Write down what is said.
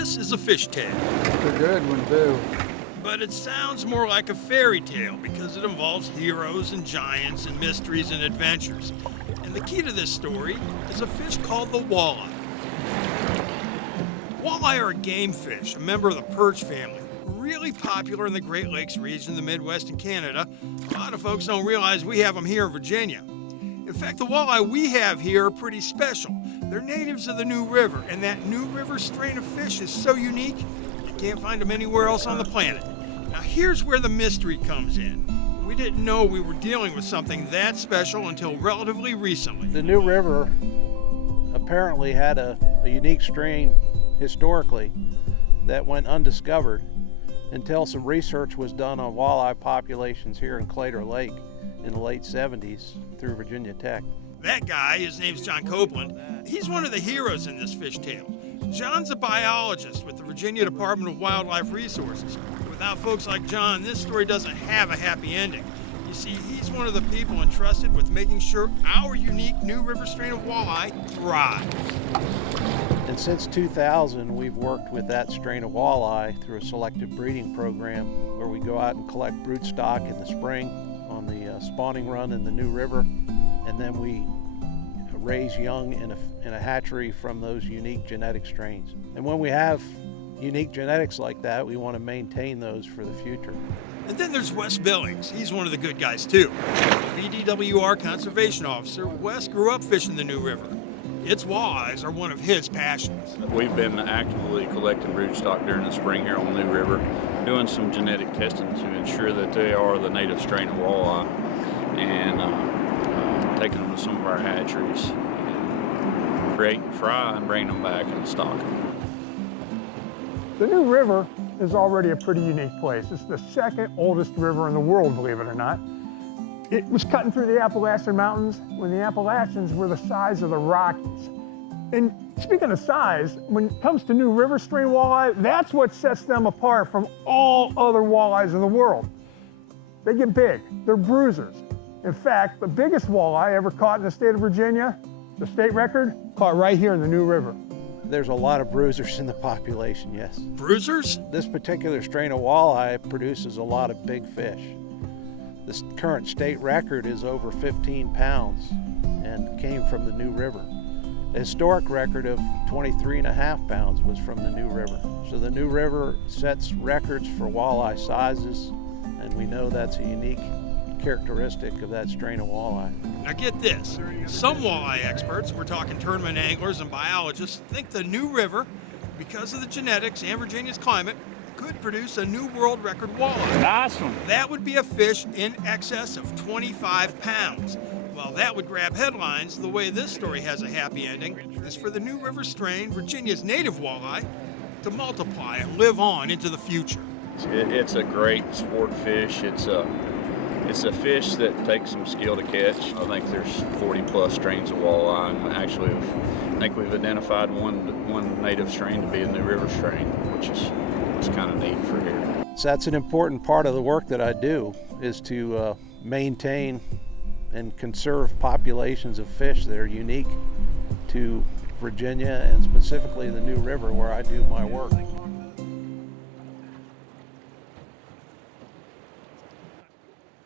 This is a fish tale. It's a good one, too. But it sounds more like a fairy tale because it involves heroes and giants and mysteries and adventures. And the key to this story is a fish called the walleye. Walleye are a game fish, a member of the perch family, really popular in the Great Lakes region, the Midwest, and Canada. A lot of folks don't realize we have them here in Virginia. In fact, the walleye we have here are pretty special. They're natives of the New River, and that New River strain of fish is so unique, you can't find them anywhere else on the planet. Now here's where the mystery comes in. We didn't know we were dealing with something that special until relatively recently. The New River apparently had a unique strain historically that went undiscovered until some research was done on walleye populations here in Claytor Lake in the late 70s through Virginia Tech. That guy, his name's John Copeland, he's one of the heroes in this fish tale. John's a biologist with the Virginia Department of Wildlife Resources. Without folks like John, this story doesn't have a happy ending. You see, he's one of the people entrusted with making sure our unique New River strain of walleye thrives. And since 2000, we've worked with that strain of walleye through a selective breeding program where we go out and collect broodstock in the spring on the spawning run in the New River, and then we raise young in a hatchery from those unique genetic strains. And when we have unique genetics like that, we want to maintain those for the future. And then there's Wes Billings. He's one of the good guys too. VDWR conservation officer, Wes grew up fishing the New River. Its walleyes are one of his passions. We've been actively collecting broodstock during the spring here on the New River, doing some genetic testing to ensure that they are the native strain of walleye, and taking them to some of our hatcheries, and create, fry, and bring them back and stock. The New River is already a pretty unique place. It's the second oldest river in the world, believe it or not. It was cutting through the Appalachian Mountains when the Appalachians were the size of the Rockies. And speaking of size, when it comes to New River strain walleye, that's what sets them apart from all other walleyes in the world. They get big, they're bruisers. In fact, the biggest walleye ever caught in the state of Virginia, the state record, caught right here in the New River. There's a lot of bruisers in the population, yes. Bruisers? This particular strain of walleye produces a lot of big fish. The current state record is over 15 pounds and came from the New River. The historic record of 23.5 pounds was from the New River. So the New River sets records for walleye sizes, and we know that's a unique characteristic of that strain of walleye. Now get this, some walleye experts, we're talking tournament anglers and biologists, think the New River, because of the genetics and Virginia's climate, could produce a new world record walleye. Awesome. That would be a fish in excess of 25 pounds. Well, that would grab headlines. The way this story has a happy ending is for the New River strain, Virginia's native walleye, to multiply and live on into the future. It's a great sport fish. It's a fish that takes some skill to catch. I think there's 40 plus strains of walleye, and actually I think we've identified one native strain to be a New River strain, which is kind of neat for here. So that's an important part of the work that I do, is to maintain and conserve populations of fish that are unique to Virginia and specifically the New River where I do my work.